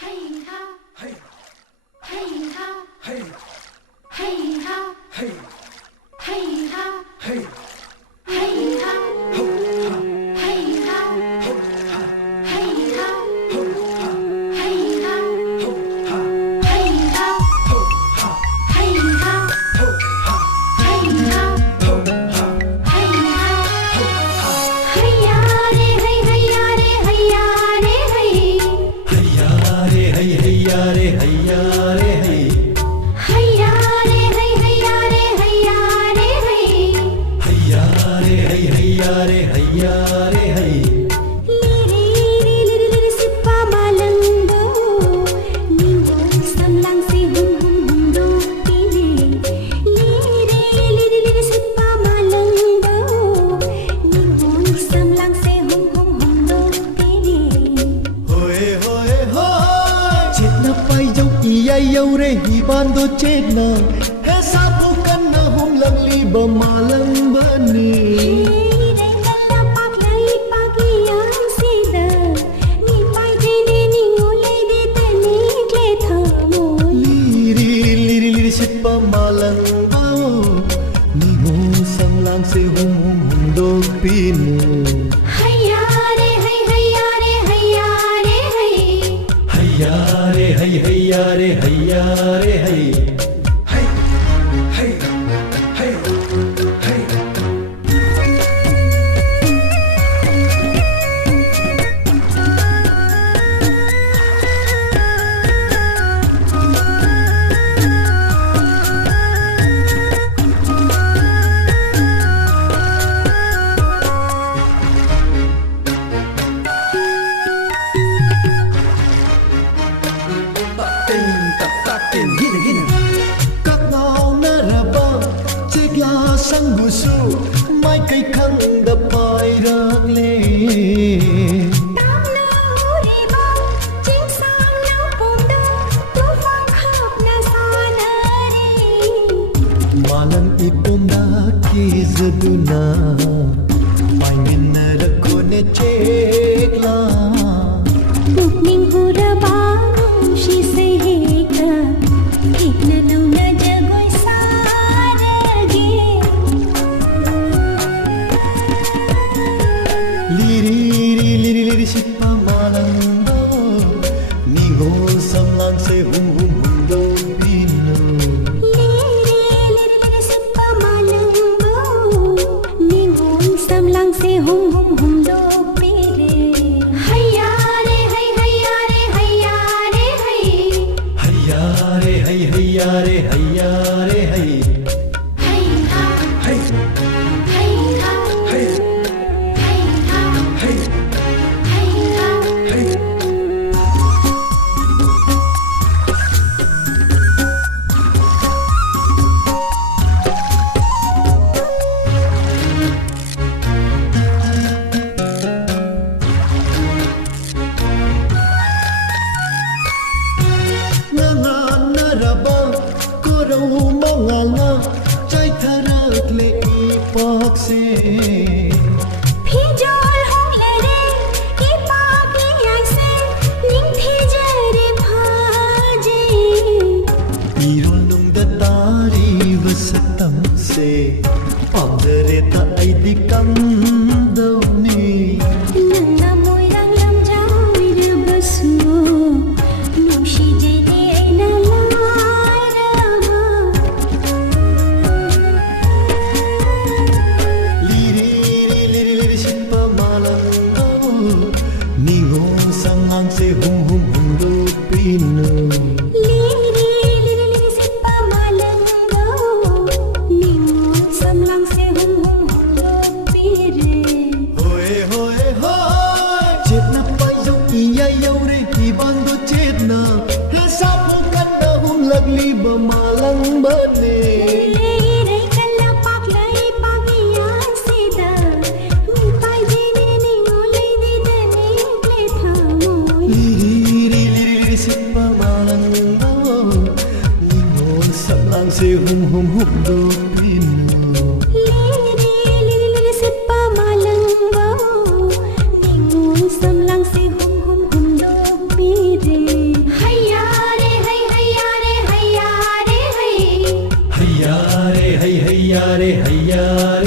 Hey ha, Hey, hey ha, hey, hey ha, hey, hey ha, hey, hey ha, ho, ha, hey ha, ho, ha, hey ha, ho, ha, hey ha, ho, ha, hey ha, ho, ha, hey ha, ho, ha, hey ha, ho, ha, hey ha. ho, ha. Hayya re hey, hayya re hayya re hey. Hayya re hey, hayya re hayya re hey. Hayya re hey, hayya re hayya re hey. Hayya re hey, hayya re hayya re hey. Liri liri sippa malango, ningo samlang si hum hum do pili. Liri sippa malango, ningo samlang si hum hum do pili. Hoye hoye hoye. Chết na pai dâu iya yau re hi bando chết na. He sa bukan na hum lang li ba malang bani. Liri sippa malang bao. Ningo samlang se hum hum hum do pinu. Hayya re hey, hayya re hayya re hey. Hayya re hey, hayya re hayya re hey. Hey, hey, hey, hey. Takin, gina. Các ngao na raba, chiếc lá sang gusu, mai cây khăn đập bài rạc lệ. Malang ipunda kizaduna, painin na rako ne chekla. Liri sippa malang bao, ningo samlang se hum hum hum do pinu. Hum hum hum do pere. Hayya re hey, hayya re hayya re hey. Hayya re hey, hayya re hayya re hey. Hey ha, Hey, hey ha, hey, hey ha, hey, hey ha. hey. Nga raba, korau mongala, chai tharak le ipak se. Phijol hong le re, ipak le yang se, ning phijere bhaje. Irol nung datari vasatam se, pamdare ta ai dikam dauni. Nanga moirang lam jawir basu, nushi jene na larama. Liri sippa malang bao, ningo sangang se hum hum hum do pinu. Liri sippa malang go, ningo samlang se hum hum hum do pere. हैया रे हैया